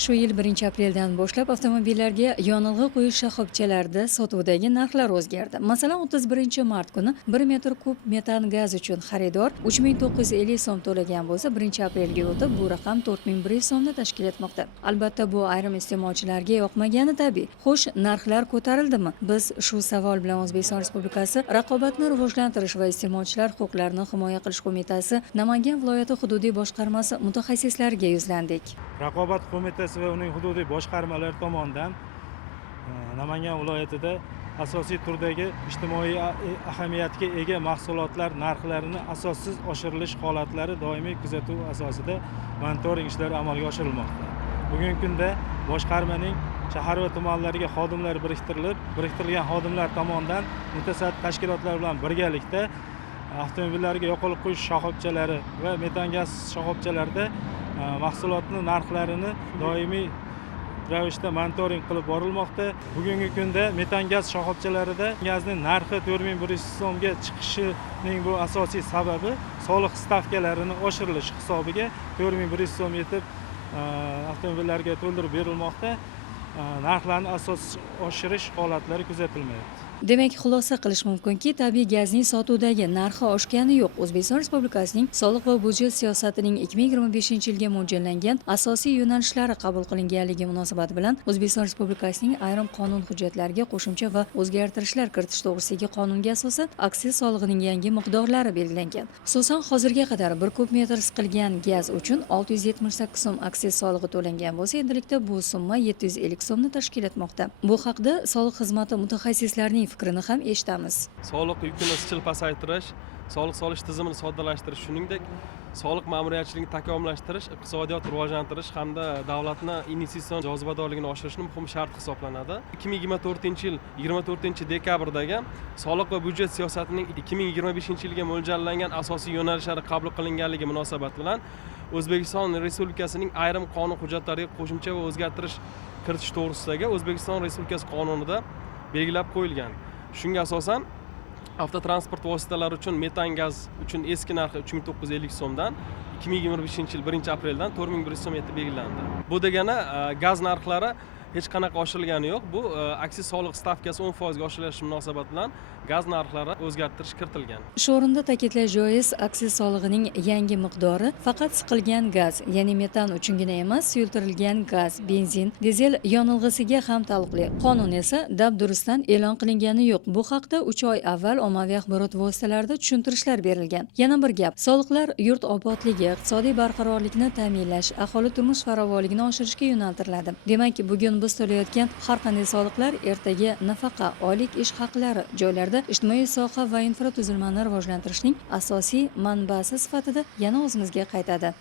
Shu yil 1-apreldan boshlab avtomobillarga yonilg'i quyish shoxobchalarida sotuvdagi narxlar o'zgardi. Masalan, 31-mart kuni 1 metr kub metan gaz uchun xaridor 3950 so'm to'lagan bo'lsa, 1-aprelga o'tib bu raqam 4100 so'mni tashkil etmoqda. Albatta, bu ayrim iste'molchilarga yoqmagani tabiiy. Xo'sh, narxlar ko'tarildimi? Biz shu savol bilan O'zbekiston Respublikasi Raqobatni rivojlantirish va iste'molchilar huquqlarini himoya qilish qo'mitasi Namangan viloyati hududiy boshqarmasi mutaxassislariga yuzlandik. Raqobat qo'mitasi va uning hududiy boshqarmalari tomonidan Namangan viloyatida asosiy turdagi ijtimoiy ahamiyatga ega mahsulotlar narxlarini asossiz oshirilish holatlari doimiy kuzatuv asosida monitoring ishlari amalga oshirilmoqda. Bugungi kunda boshqarmaning shahar va tumanlarga xodimlar biriktirilgan xodimlar tomonidan mutasaddi tashkilotlar bilan birgalikda avtomobillarga yoqilg'i quyish shoxobchalari va metan gaz shoxobchalarida mahsulotni narxlarini doimiy ravishda monitoring qilib borilmoqda. Bugungi kunda metan gaz shoxobchalarida gazning narxi 4100 so'mga chiqishining bu asosiy sababi soliq stavkalarini oshirilishi hisobiga 4100 so'm yetib avtomobillarga to'ldirib berilmoqda. Narxlarni asossiz oshirish holatlari kuzatilmayapti. Demak, xulosa qilish mumkinki, tabiiy gazning sotuvdagi narxi oshgani yo'q. O'zbekiston Respublikasining soliq va budjet siyosatining 2025-yilga mo'ljallangan asosiy yo'nalishlari qabul qilinganligi munosabati bilan O'zbekiston Respublikasining ayrim qonun hujjatlariga qo'shimcha va o'zgartirishlar kiritish to'g'risidagi qonunga asosan aksiz solig'ining yangi miqdorlari belgilangan. Xususan, hozirga qadar 1 kub metr siqilgan gaz uchun 678 so'm aksiz solig'i to'langan bo'lsa, endilikda bu summa 750 so'mni tashkil etmoqda. Bu haqda soliq xizmati mutaxassislarining fikrini ham eshitamiz. Soliq yukini izchil pasaytirish, soliq solish tizimini soddalashtirish, shuningdek soliq ma'muriyatchiligini takomillashtirish, iqtisodiyot rivojlantirish hamda davlatni investitsion jozibadorligini oshirishning muhim sharti hisoblanadi. 2024-yil 24-dekabrdagi soliq va budjet siyosatining 2025-yilga mo'ljallangan asosiy yo'nalishlari qabul qilinganligi munosabati bilan O'zbekiston Respublikasining ayrim qonun hujjatlariga qo'shimcha va o'zgartirish kiritish to'g'risidagi O'zbekiston Respublikasi qonunida belgilab qo'yilgan. Shunga asosan avtotransport vositalari uchun metan gaz uchun eski narxi 3950 so'mdan 2025-yil 1-apreldan 4100 so'm etib belgilandi. Bu degani gaz narxlari hech qanaqa oshirilgani yo'q. Bu aksiz soliq stavkasi 10% ga oshirilishi munosabati bilan gaz narxlari o'zgartirish kiritilgan. Shu o'rinda ta'kidlash joiz, aksiz solig'ining yangi miqdori faqat siqilgan gaz, ya'ni metan uchungina emas, suyultirilgan gaz, benzin, dizel yonilg'isiga ham taalluqli. Qonun esa dabdurustdan e'lon qilingani yo'q. Bu haqda 3 oy avval ommaviy axborot vositalarida tushuntirishlar berilgan. Yana bir gap, soliqlar yurt obodligi, iqtisodiy barqarorlikni ta'minlash, aholi turmush farovonligini oshirishga yo'naltiriladi. Demak, bugun biz to'layotgan har qanday soliqlar ertaga nafaqa, oylik ish haqlari, joylarda ijtimoiy soha va infratuzilmani rivojlantirishning asosiy manbasi sifatida yana o'zimizga qaytadi.